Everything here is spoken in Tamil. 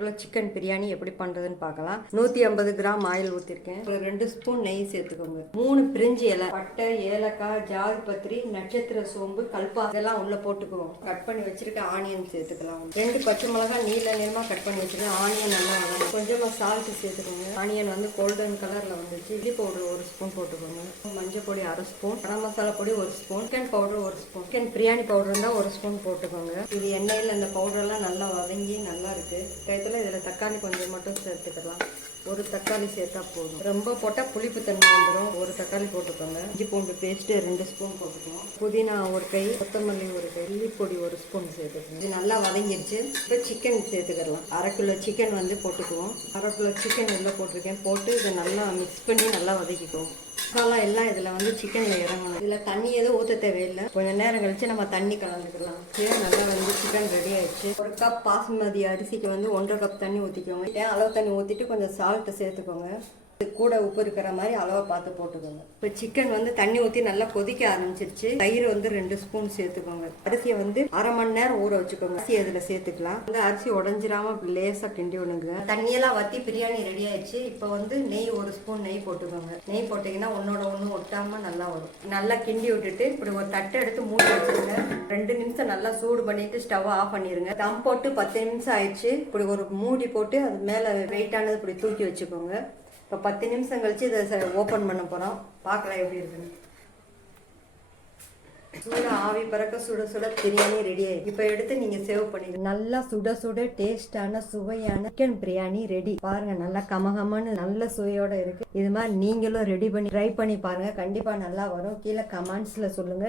கிலோ சிக்கன் பிரியாணி எப்படி பண்ணுறதுன்னு பார்க்கலாம். 150 கிராம் ஆயில் ஊற்றிருக்கேன். ஒரு 2 ஸ்பூன் நெய் சேர்த்துக்கோங்க. 3 பிரிஞ்சி இலை, பட்டை, ஏலக்காய், ஜாதி பத்திரி, நட்சத்திர சோம்பு, கல்பா இதெல்லாம் உள்ள போட்டுக்குவோம். கட் பண்ணி வச்சிருக்க ஆனியன் சேர்த்துக்கலாம். 2 பச்சை மிளகாய் நீளமா கட் பண்ணி வச்சிருக்கேன். ஆனியன் நல்லா வதங்கும். கொஞ்சமாக சால்ட் சேர்த்துக்கோங்க. ஆனியன் வந்து கோல்டன் கலரில் வந்துச்சு. சில்லி பவுடர் 1 ஸ்பூன் போட்டுக்கோங்க. மஞ்சள் பொடி 1/2 ஸ்பூன், கரம் மசாலா பொடி 1 spoon, chicken powder 1 spoon, chicken biryani powder இருந்தால் 1 ஸ்பூன் போட்டுக்கோங்க. இது எண்ணெயில் அந்த பவுடர்லாம் நல்லா வதங்கி நல்லா இருக்குது. கயத்தில் இதில் தக்காளி கொஞ்சம் மட்டும் சேர்த்துக்கலாம். ஒரு தக்காளி சேர்த்தா போதும். ரொம்ப போட்டால் புளிப்பு தண்ணி வந்துடும். ஒரு தக்காளி போட்டுக்கோங்க. இஞ்சி பூண்டு பேஸ்ட்டு 2 ஸ்பூன் போட்டுக்கோங்க. புதினா 1 கை, கொத்தமல்லி 1 கை, பொடி 1 ஸ்பூன் சேர்த்துக்கோங்க. இது நல்லா வதங்கிடுச்சு. இப்போ சிக்கன் சேர்த்துக்கலாம். 1/2 கிலோ சிக்கன் வந்து போட்டுக்குவோம். 1/2 கிலோ சிக்கன் உள்ளே போட்டிருக்கேன். போட்டு இதை நல்லா மிக்ஸ் பண்ணி நல்லா வதக்கிக்குவோம். மசாலா எல்லாம் இதில் வந்து சிக்கனில் இறங்கணும். இதில் தண்ணி எதுவும் ஊற்ற தேவையில்லை. கொஞ்சம் நேரம் கழிச்சு நம்ம தண்ணி கலந்துக்கலாம். நல்லா வந்து சிக்கன் ரெடி ஆயிடுச்சு. 1 கப் பாசுமதி அரிசிக்கு வந்து 1/2 கப் தண்ணி ஊற்றிக்கோங்க. அளவு தண்ணி ஊற்றிட்டு கொஞ்சம் சால்ட்டு சேர்த்துக்கோங்க. கூட உப்பு இருக்கிற மாதிரி அளவை பார்த்து போட்டுக்கோங்க. இப்போ சிக்கன் வந்து தண்ணி ஊற்றி நல்லா கொதிக்க ஆரம்பிச்சிருச்சு. தயிர் வந்து 2 ஸ்பூன் சேர்த்துக்கோங்க. அரிசியை வந்து 1/2 மணி நேரம் ஊற வச்சுக்கோங்க. அரிசி அதில் சேர்த்துக்கலாம். இந்த அரிசி உடஞ்சிராம லேசாக கிண்டி விடுங்க. தண்ணியெல்லாம் வற்றி பிரியாணி ரெடி ஆயிடுச்சு. இப்போ வந்து நெய் 1 ஸ்பூன் நெய் போட்டுக்கோங்க. நெய் போட்டிங்கன்னா ஒன்னோட ஒன்று ஒட்டாமல் நல்லா வரும். நல்லா கிண்டி விட்டுட்டு இப்படி ஒரு தட்டை எடுத்து மூடி வச்சுருங்க. 2 நிமிஷம் நல்லா சூடு பண்ணிட்டு ஸ்டவ் ஆஃப் பண்ணிடுங்க. தம் போட்டு 10 நிமிஷம் ஆயிடுச்சு. இப்படி ஒரு மூடி போட்டு அது மேலே வெயிட்டானது இப்படி தூக்கி வச்சுக்கோங்க. இப்போ 10 நிமிஷம் கழிச்சு இதை ஓப்பன் பண்ண போகிறோம். பார்க்கலாம் எப்படி இருக்குன்னு. சூட ஆவி பறக்க சுட சுட பிரியாணி ரெடி ஆயிடுச்சு. இப்போ எடுத்து நீங்கள் சேவ் பண்ணிடுங்க. நல்லா சுட சுட டேஸ்டான சுவையான சிக்கன் பிரியாணி ரெடி. பாருங்க நல்லா கமகமன்னு நல்ல சுவையோட இருக்கு. இது மாதிரி நீங்களும் ரெடி பண்ணி ட்ரை பண்ணி பாருங்க. கண்டிப்பாக நல்லா வரும். கீழே கமெண்ட்ஸில் சொல்லுங்க.